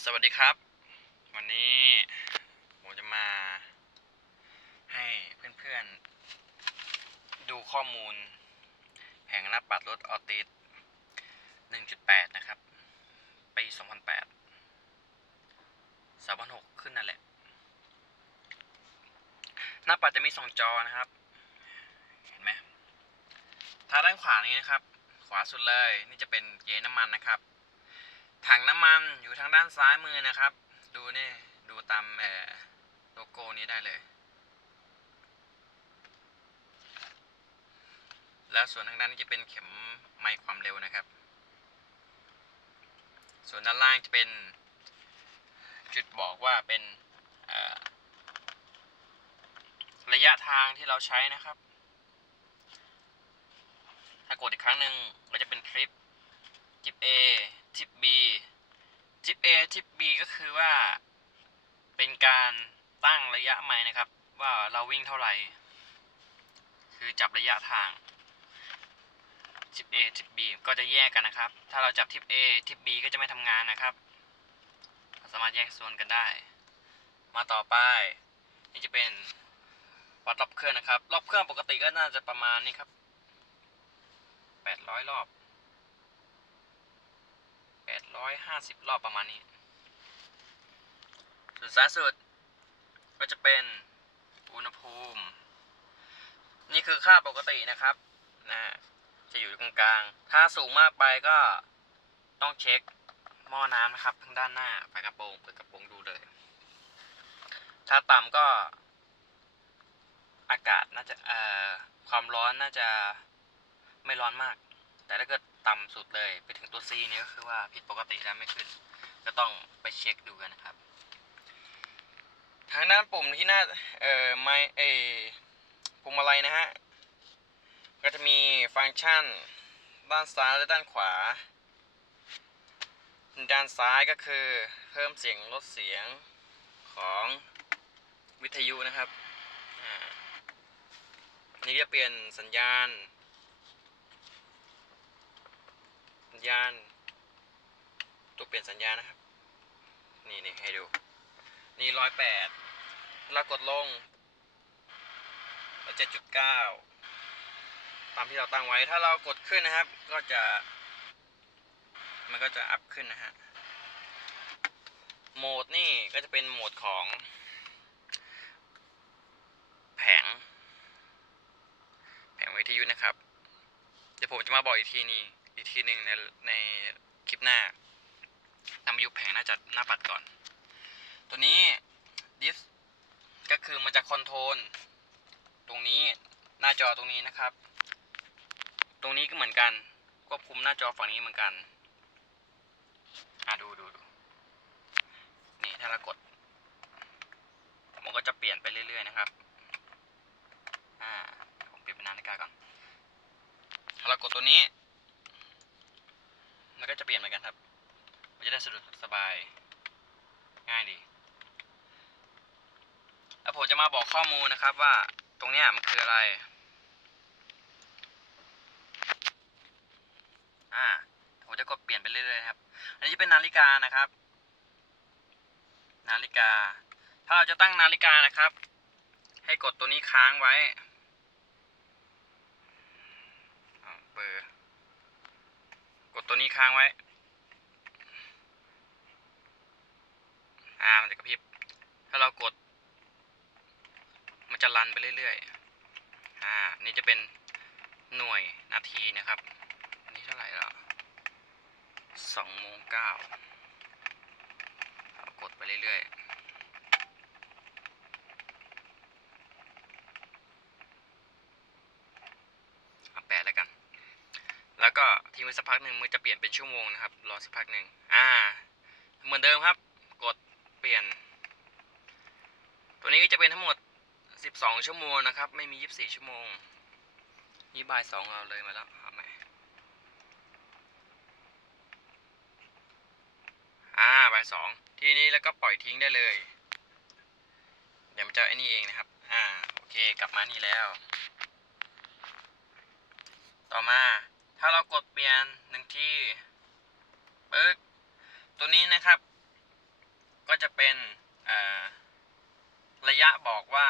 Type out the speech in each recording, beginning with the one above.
สวัสดีครับ วันนี้ผมจะมาให้เพื่อนๆ ดูข้อมูลแผงหน้าปัดรถออติส1.8 นะครับ ปี2008 2006 ขึ้นนั่นแหละ หน้าปัดจะมี 2 จอนะครับ เห็นไหมถ้าด้านขวานี้นะครับ ขวาสุดเลย นี่จะเป็นเกน้ำมันนะครับ ถังน้ำมันอยู่ทางด้านซ้ายมือนะครับ ดูนี่ดูตามเอ่อโลโก้นี้ได้เลย แล้วส่วนทางด้านนี้จะเป็นเข็มไมค์ความเร็วนะครับ ส่วนด้านล่างจะเป็นจุดบอกว่าเป็นระยะทางที่เราใช้นะครับ ถ้ากดอีกครั้งหนึ่งก็จะเป็นคลิปทิป A ทิป B ทิป A ทิป B ก็คือว่าเป็นการตั้งระยะใหม่นะครับ ว่าเราวิ่งเท่าไหร่ คือจับระยะทางทิป A ทิป B ก็จะแยกกันนะครับ ถ้าเราจับทิป A ทิป B ก็จะไม่ทำงานนะครับ สามารถแยกส่วนกันได้ มาต่อไป นี่จะเป็นวัดรอบเครื่องนะครับ รอบเครื่องปกติก็น่าจะประมาณนี้ครับ800 รอบ แปดร้อยห้าสิบรอบประมาณนี้ ส่วนซ้ายสุดก็จะเป็นอุณหภูมิ นี่คือค่าปกตินะครับนะจะอยู่ตรงกลาง ถ้าสูงมากไปก็ต้องเช็คหม้อน้ำนะครับทางด้านหน้าฝากระโปรงเปิดกระโปรงดูเลย ถ้าต่ำก็อากาศน่าจะความร้อนน่าจะไม่ร้อนมาก แต่ถ้าเกิด ต่ำสุดเลย ไปถึงตัว C นี่ก็คือว่าผิดปกติแล้วไม่ขึ้น ก็ต้องไปเช็คดูกันนะครับ ทางด้านปุ่มที่หน้าเอ่อไม่เออปุ่มอะไรนะฮะ ก็จะมีฟังก์ชันด้านซ้ายและด้านขวา ด้านซ้ายก็คือเพิ่มเสียงลดเสียงของวิทยุนะครับนนี้จะเปลี่ยนสัญญาณ สัญญาณ ตัวเปลี่ยนสัญญาณนะครับ นี่นี่ให้ดู นี่ร้อยแปดเรากดลงเราเจ็ดจุดเก้าตามที่เราตั้งไว้ ถ้าเรากดขึ้นนะครับ ก็จะ มันก็จะอัพขึ้นนะฮะ โหมดนี่ก็จะเป็นโหมดของ แผง แผงวิทยุนะครับ เดี๋ยวผมจะมาบอกอีกทีนี้ อีกทีหนึ่งในในคลิปหน้านำมายู่แผงหน้าจัดหน้าปัดก่อน ตัวนี้ดิสก็คือมันจะคอนโทรลตรงนี้หน้าจอตรงนี้นะครับ ตรงนี้ก็เหมือนกันควบคุมหน้าจอฝั่งนี้เหมือนกันอะดูดูดูนี่ถ้าเรากดมันก็จะเปลี่ยนไปเรื่อยๆนะครับอ่าผมเปลี่ยนเป็นนาฬิกาก่อนถ้าเรากดตัวนี้ มันก็จะเปลี่ยนเหมือนกันครับ มันจะได้สะดวกสบาย ง่ายดีแล้วผมจะมาบอกข้อมูลนะครับว่าตรงเนี้ยมันคืออะไร อ่า ผมจะกดเปลี่ยนไปเรื่อยๆครับ อันนี้จะเป็นนาฬิกานะครับ นาฬิกา ถ้าเราจะตั้งนาฬิกานะครับ ให้กดตัวนี้ค้างไว้เบอร์ กดตัวนี้ค้างไว้ อ่า มันจะกระพริบ ถ้าเรากด มันจะรันไปเรื่อยๆ อ่า นี่จะเป็นหน่วยนาทีนะครับ อันนี้เท่าไหร่แล้วสองโมงเก้าเรากดไปเรื่อยๆเอาแปดแล้วกัน แล้วก็ทิ้งไว้ สักพักหนึ่งมันจะเปลี่ยนเป็นชั่วโมงนะครับ รอสักพักหนึ่งอ่า เหมือนเดิมครับ กดเปลี่ยน ตัวนี้ก็จะเป็นทั้งหมด 12 ชั่วโมงนะครับ ไม่มี 24 ชั่วโมง นี่บ่ายสองเราเลยมาแล้วเอาใหม่อ่าบ่ายสองทีนี้แล้วก็ปล่อยทิ้งได้เลย เดี๋ยวมันจะไอ้นี่เองนะครับ อ่า โอเค กลับมานี่แล้ว ต่อมา ถ้าเรากดเปลี่ยนหนึ่งที่ปึ๊กตัวนี้นะครับ ก็จะเป็นระยะบอกว่า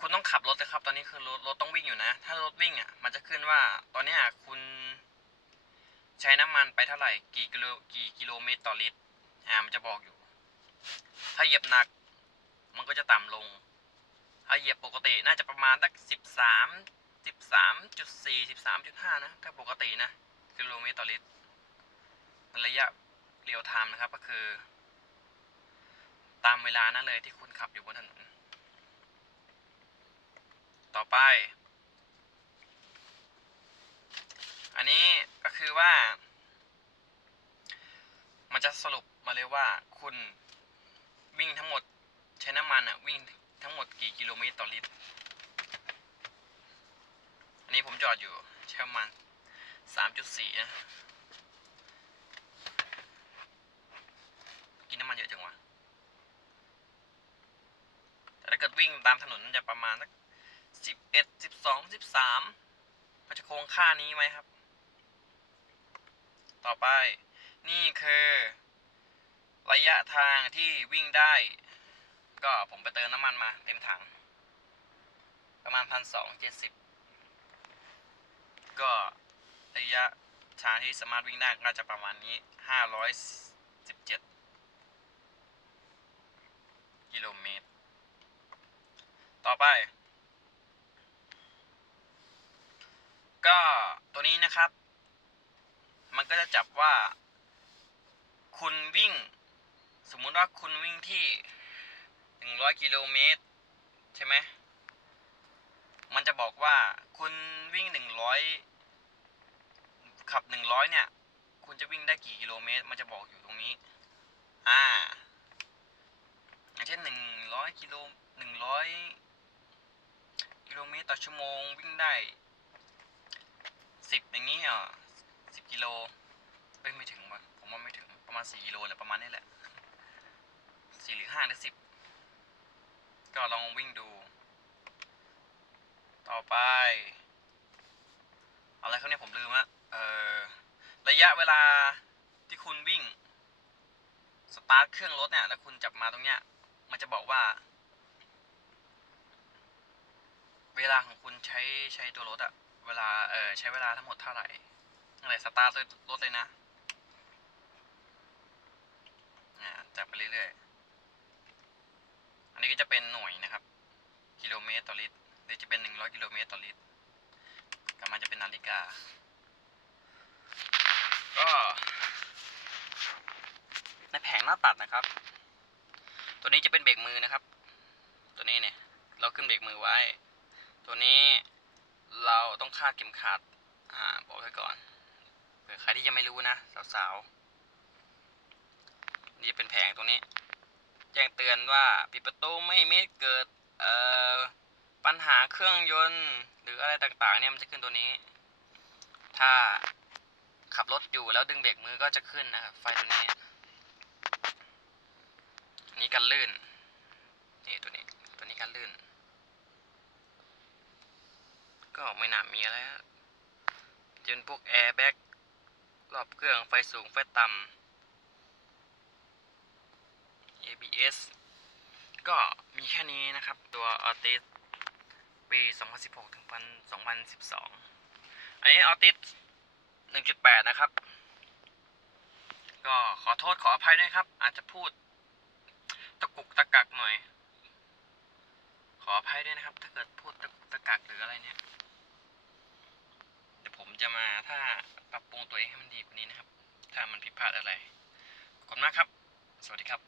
คุณต้องขับรถนะครับ ตอนนี้คือรถรถต้องวิ่งอยู่นะ ถ้ารถวิ่งอะ มันจะขึ้นว่า ตอนนี้คุณใช้น้ำมันไปเท่าไหร่ กี่กิโลกี่กิโลเมตรต่อลิตร อ่า มันจะบอกอยู่ ถ้าเหยียบหนัก มันก็จะต่ำลง ถ้าเหยียบปกติน่าจะประมาณสักสิบสาม สิบสามจุดสี่สิบสามจุดห้านะ ถ้าปกตินะ กิโลเมตรต่อลิตร ระยะเรียวไทม์นะครับ ก็คือ ตามเวลานั่นเลยที่คุณขับอยู่บนถนน ต่อไป อันนี้ก็คือว่า มันจะสรุปมาเลยว่าคุณวิ่งทั้งหมดใช้น้ำมันอะวิ่งทั้งหมดกี่กิโลเมตรต่อลิตร นนี้ผมจอดอยู่ใช้ประมาณสามจุดสี่นะกินน้ำมันเยอะจังวะแต่ถ้าเกิดวิ่งตามถนนมันจะประมาณสักสิบเอ็ดสิบสองสิบสามมันจะคงค่านี้ไว้ครับ ต่อไปนี่คือ ระยะทางที่วิ่งได้ ก็ผมไปเติมน้ำมันมาเต็มถัง ประมาณพันสองเจ็ดสิบ ก็ระยะทางที่สามารถวิ่งได้ก็จะประมาณนี้ห้าร้อยสิบเจ็ดกิโลเมตร ต่อไป ก็ตัวนี้นะครับ มันก็จะจับว่า คุณวิ่ง สมมุติว่าคุณวิ่งที่หนึ่งร้อยกิโลเมตร ใช่ไหม มันจะบอกว่าคุณวิ่งหนึ่งร้อยขับหนึ่งร้อยเนี่ย คุณจะวิ่งได้กี่กิโลเมตร มันจะบอกอยู่ตรงนี้ อ่า อย่างเช่นหนึ่งร้อยกิโลหนึ่งร้อยกิโลเมตรต่อชั่วโมงวิ่งได้สิบอย่างนี้อะสิบกิโลเอ้ยไม่ถึงวะผมว่าไม่ถึงประมาณสี่กิโลแหละประมาณนี้แหละสี่หรือห้าหรือสิบก็ลองวิ่งดู ต่อไป อะไรเขาเนี่ยผมลืมละเออระยะเวลาที่คุณวิ่ง สตาร์ทเครื่องรถเนี่ย แล้วคุณจับมาตรงเนี้ย มันจะบอกว่า เวลาของคุณใช้ใช้ตัวรถอะเวลาเออใช้เวลาทั้งหมดเท่าไหร่ตั้งแต่สตาร์ทรถเลยนะอ่าจับไปเรื่อยๆ อันนี้ก็จะเป็นหน่วยนะครับ กิโลเมตรต่อลิตร หรือจะเป็นหนึ่งร้อยกิโลเมตรต่อลิตรกับมันจะเป็นนาฬิกา ก็ในแผงหน้าตัดนะครับ ตัวนี้จะเป็นเบรกมือนะครับ ตัวนี้เนี่ย เราขึ้นเบรกมือไว้ ตัวนี้เราต้องคาดเข็มขัด อ่า บอกไว้ก่อน เผื่อใครที่ยังไม่รู้นะ สาวๆ นี่จะเป็นแผงตรงนี้ แจ้งเตือนว่าปิดประตูไม่มิดเกิด เอ่อ ปัญหาเครื่องยนต์ หรืออะไรต่างๆเนี่ยมันจะขึ้นตัวนี้ ถ้าขับรถอยู่แล้วดึงเบรกมือก็จะขึ้นนะครับ ไฟตัวนี้อันนี้กันลื่น นี่ตัวนี้ ตัวนี้กันลื่น ก็ไม่น่ามีอะไรจนพวกแอร์แบ็กรอบเครื่องไฟสูงไฟต่ำ ABS ก็มีแค่นี้นะครับ ตัว Altis ปี 2016 ถึง 2012 อันนี้ออติส 1.8 นะครับ ก็ขอโทษขออภัยด้วยครับ อาจจะพูดตะกุกตะกักหน่อย ขออภัยด้วยนะครับ ถ้าเกิดพูดตะกุกตะกักหรืออะไรเนี่ย เดี๋ยวผมจะมาถ้าปรับปรุงตัวเองให้มันดีกว่านี้นะครับ ถ้ามันผิดพลาดอะไร ขอบคุณมากครับ สวัสดีครับ